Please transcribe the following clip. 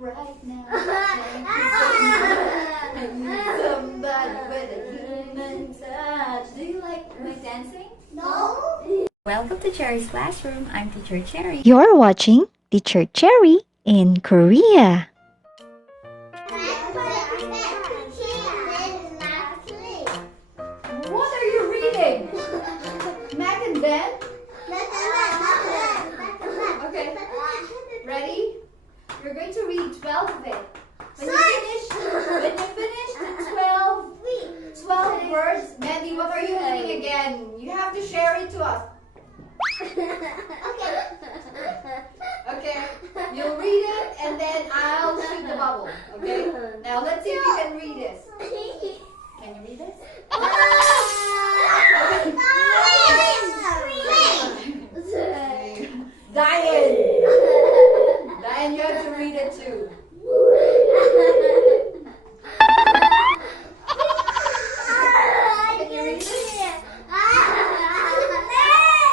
right now. I need somebody with a human touch. Do you like my dancing? No. Welcome to Cherry's Classroom. I'm Teacher Cherry. You're watching Teacher Cherry in Korea. What are you reading? Mac and Ben? Okay. Ready? You're going to read 12 of it. When you finish the 12 words, Mandy, what are you reading again? You have to share it to us. Okay. You'll read it and then I'll shoot the bubble. Okay? Now let's see if you can read this. Can you read this? Diane! Diane, you have to read it too.